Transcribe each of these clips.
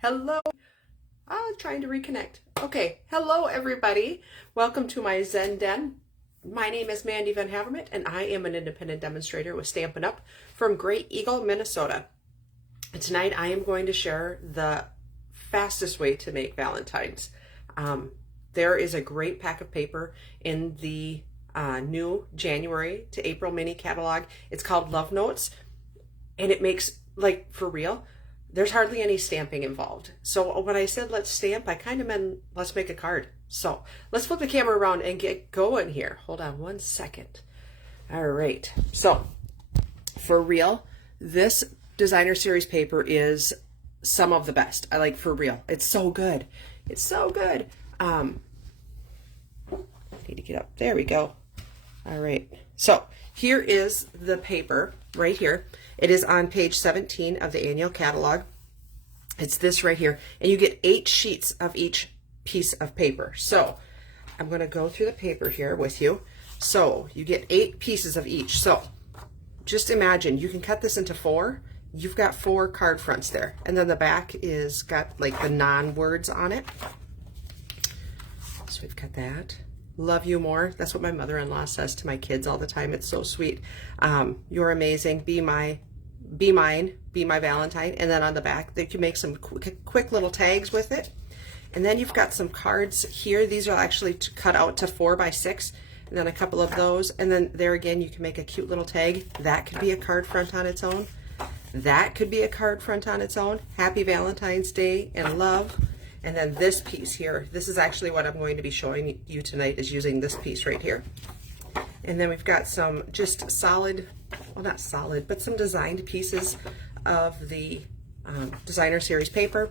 Hello. Trying to reconnect. Okay. Hello, everybody. Welcome to my Zen Den. My name is Mandy Van Havermont, and I am an independent demonstrator with Stampin' Up from Great Eagle, Minnesota. And tonight I am going to share the fastest way to make Valentines. There is a great pack of paper in the new January to April mini catalog. It's called Love Notes, and it makes, like, for real, there's hardly any stamping involved. So when I said let's stamp, I kind of meant let's make a card. So let's flip the camera around and get going here. Hold on one second. All right. So for real, this designer series paper is some of the best. I like, for real. It's so good. It's so good. Need to get up. There we go. All right. So here is the paper right here. It is on page 17 of the annual catalog. It's this right here. And you get 8 sheets of each piece of paper. So I'm going to go through the paper here with you. So you get 8 pieces of each. So just imagine you can cut this into 4. You've got 4 card fronts there. And then the back is got like the non-words on it. So we've got that. Love you more. That's what my mother-in-law says to my kids all the time. It's so sweet. You're amazing. Be mine. Be my Valentine. And then on the back, they can make some quick little tags with it. And then you've got some cards here. These are actually cut out to 4 by 6. And then a couple of those. And then there again, you can make a cute little tag. That could be a card front on its own. That could be a card front on its own. Happy Valentine's Day and love. And then this piece here, this is actually what I'm going to be showing you tonight, is using this piece right here. And then we've got some just solid, well, not solid, but some designed pieces of the designer series paper.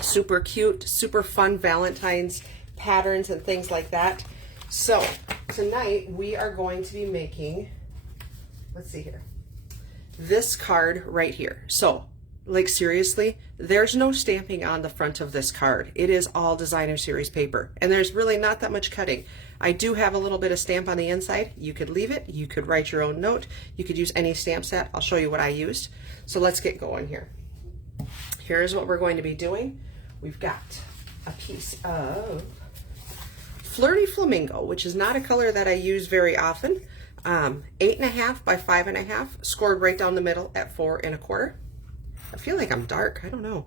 Super cute, super fun Valentine's patterns and things like that. So tonight we are going to be making, let's see here, this card right here. So, like, seriously, there's no stamping on the front of this card. It is all designer series paper, and there's really not that much cutting. I do have a little bit of stamp on the inside. You could leave it. You could write your own note. You could use any stamp set. I'll show you what I used. So let's get going here. Here's what we're going to be doing. We've got a piece of Flirty Flamingo, which is not a color that I use very often. 8.5 by 5.5, scored right down the middle at 4 1/4. I feel like I'm dark, I don't know.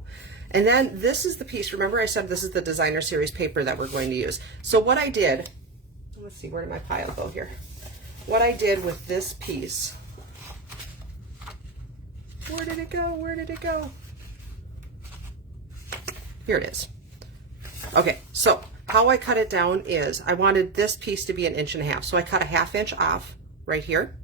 And then this is the piece, remember I said this is the designer series paper that we're going to use. So what I did, let's see, where did my pile go here? What I did with this piece, where did it go, where did it go? Here it is. Okay, so how I cut it down is, I wanted this piece to be 1.5 inches. So I cut a 1/2 inch off right here.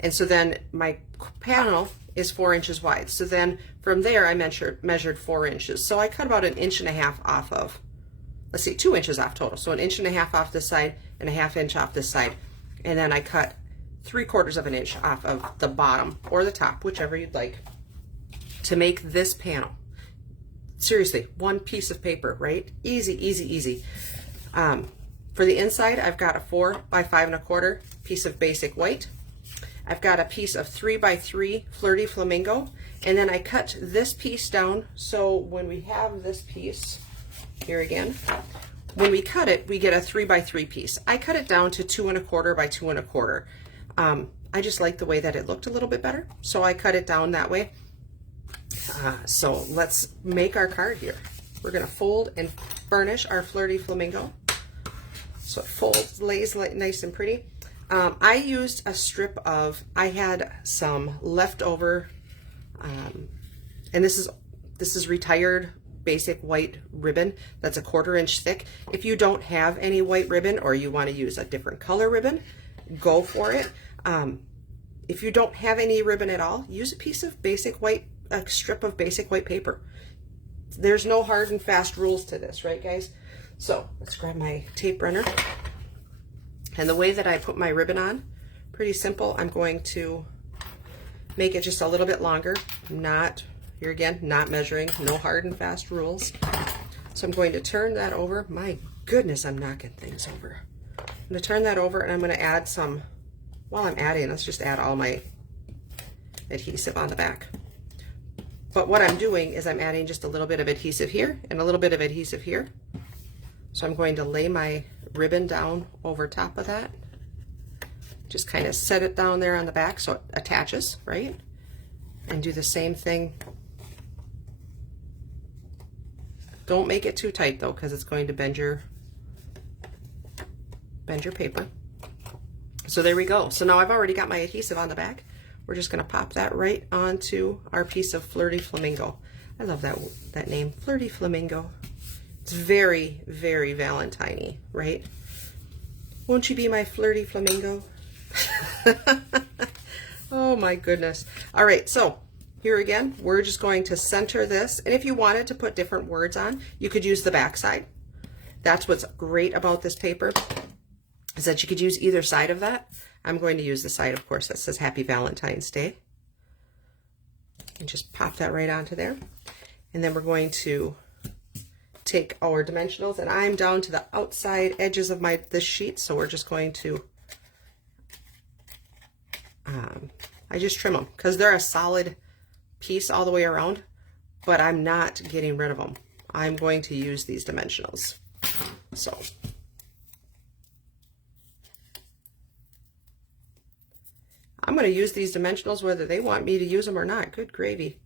And so then my panel is 4 inches wide. So then from there I measured 4 inches. So I cut about 1.5 inches off of, let's see, 2 inches off total. So 1.5 inches off this side and a 1/2 inch off this side. And then I cut 3/4 of an inch off of the bottom or the top, whichever you'd like, to make this panel. Seriously, one piece of paper, right? Easy, easy, easy. For the inside, I've got a 4 by 5 1/4 piece of basic white. I've got a piece of 3 by 3 Flirty Flamingo, and then I cut this piece down. So when we have this piece here again, when we cut it, we get a 3 by 3 piece. I cut it down to 2 1/4 by 2 1/4. I just like the way that it looked a little bit better, so I cut it down that way. So let's make our card here. We're gonna fold and burnish our Flirty Flamingo. So it folds, lays nice and pretty. I used a strip of, I had some leftover, and this is retired basic white ribbon that's a 1/4 inch thick. If you don't have any white ribbon, or you want to use a different color ribbon, go for it. If you don't have any ribbon at all, use a piece of basic white, a strip of basic white paper. There's no hard and fast rules to this, right, guys? So let's grab my tape runner. And the way that I put my ribbon on, pretty simple. I'm going to make it just a little bit longer. Not, here again, not measuring, no hard and fast rules. So I'm going to turn that over. My goodness, I'm knocking things over. I'm going to turn that over, and I'm going to add some, while I'm adding, let's just add all my adhesive on the back. But what I'm doing is I'm adding just a little bit of adhesive here and a little bit of adhesive here. So I'm going to lay my ribbon down over top of that. Just kind of set it down there on the back so it attaches, right? And do the same thing. Don't make it too tight though, because it's going to bend your paper. So there we go. So now I've already got my adhesive on the back. We're just going to pop that right onto our piece of Flirty Flamingo. I love that name, Flirty Flamingo. It's very, very Valentine-y, right? Won't you be my flirty flamingo? Oh my goodness. All right, so here again, we're just going to center this. And if you wanted to put different words on, you could use the back side. That's what's great about this paper, is that you could use either side of that. I'm going to use the side, of course, that says Happy Valentine's Day. And just pop that right onto there. And then we're going to take our dimensionals, and I'm down to the outside edges of this sheet, so we're just going to, I just trim them because they're a solid piece all the way around, but I'm not getting rid of them. I'm going to use these dimensionals. So I'm going to use these dimensionals whether they want me to use them or not. Good gravy.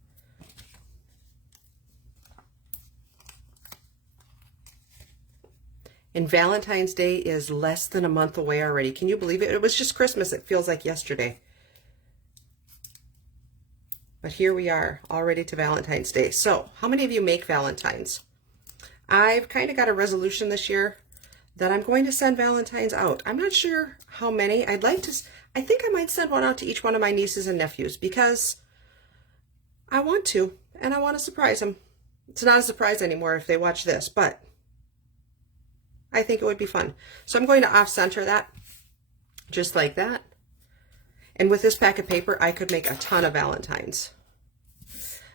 And Valentine's Day is less than a month away already. Can you believe it? It was just Christmas. It feels like yesterday. But here we are, already to Valentine's Day. So, how many of you make Valentines? I've kind of got a resolution this year that I'm going to send Valentines out. I'm not sure how many. I think I might send one out to each one of my nieces and nephews because I want to, and I want to surprise them. It's not a surprise anymore if they watch this, but I think it would be fun. So I'm going to off-center that, just like that. And with this pack of paper, I could make a ton of Valentines.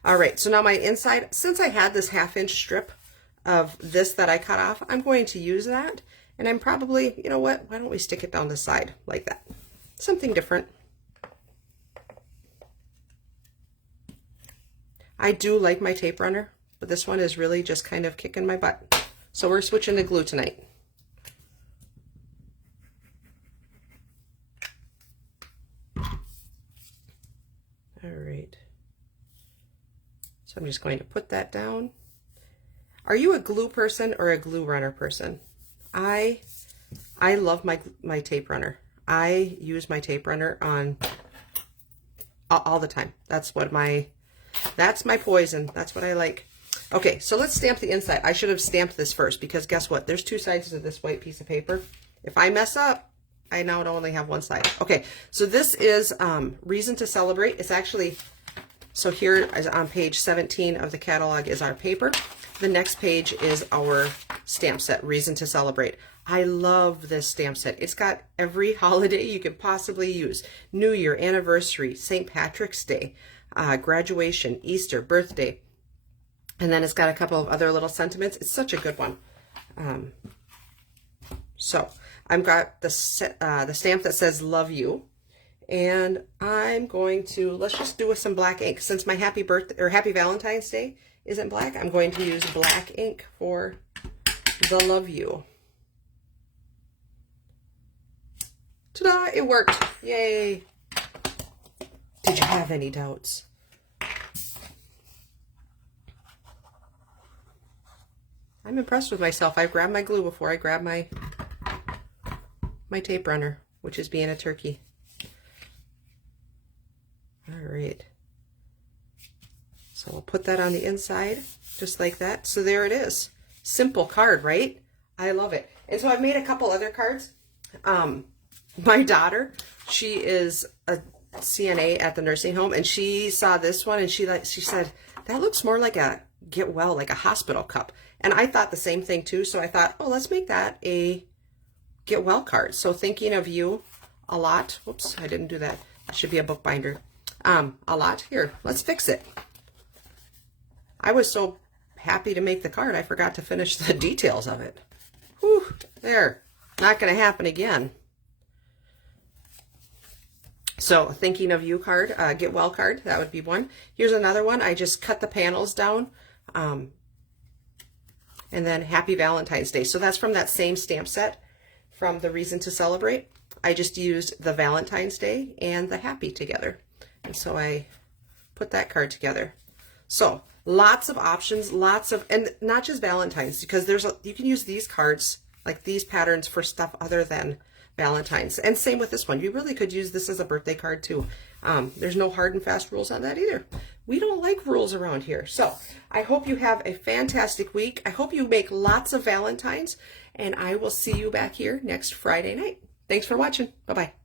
All right, so now my inside, since I had this 1/2 inch strip of this that I cut off, I'm going to use that. And I'm probably, you know what, why don't we stick it down the side like that? Something different. I do like my tape runner, but this one is really just kind of kicking my butt. So we're switching to glue tonight. All right. So I'm just going to put that down. Are you a glue person or a glue runner person? I love my tape runner. I use my tape runner on all the time. That's my poison. That's what I like. Okay, so let's stamp the inside. I should have stamped this first because guess what? There's 2 sides of this white piece of paper. If I mess up, I now only have 1 side. Okay, so this is Reason to Celebrate. It's actually, so here is on page 17 of the catalog is our paper. The next page is our stamp set, Reason to Celebrate. I love this stamp set. It's got every holiday you could possibly use. New Year, anniversary, St. Patrick's Day, graduation, Easter, birthday. And then it's got a couple of other little sentiments. It's such a good one. So I've got the stamp that says Love You. And I'm going to, let's just do with some black ink. Since my happy Valentine's Day isn't black, I'm going to use black ink for the Love You. Ta-da! It worked. Yay! Did you have any doubts? I'm impressed with myself. I grabbed my glue before I grabbed my tape runner, which is being a turkey. All right. So we'll put that on the inside, just like that. So there it is. Simple card, right? I love it. And so I've made a couple other cards. My daughter, she is a CNA at the nursing home, and she saw this one, and she said, that looks more like a get well, like a hospital cup. And I thought the same thing too. So I thought, oh, let's make that a get well card. So thinking of you a lot. Whoops, I didn't do that. That should be a bookbinder. A lot. Here, let's fix it. I was so happy to make the card, I forgot to finish the details of it. Whew, there. Not going to happen again. So thinking of you card, get well card, that would be one. Here's another one. I just cut the panels down. And then Happy Valentine's Day. So that's from that same stamp set from the Reason to Celebrate. I just used the Valentine's Day and the Happy together. And so I put that card together. So lots of options, lots of, and not just Valentine's, because you can use these cards, like these patterns, for stuff other than Valentine's. And same with this one. You really could use this as a birthday card too. There's no hard and fast rules on that either. We don't like rules around here. So I hope you have a fantastic week. I hope you make lots of Valentines, and I will see you back here next Friday night. Thanks for watching. Bye-bye.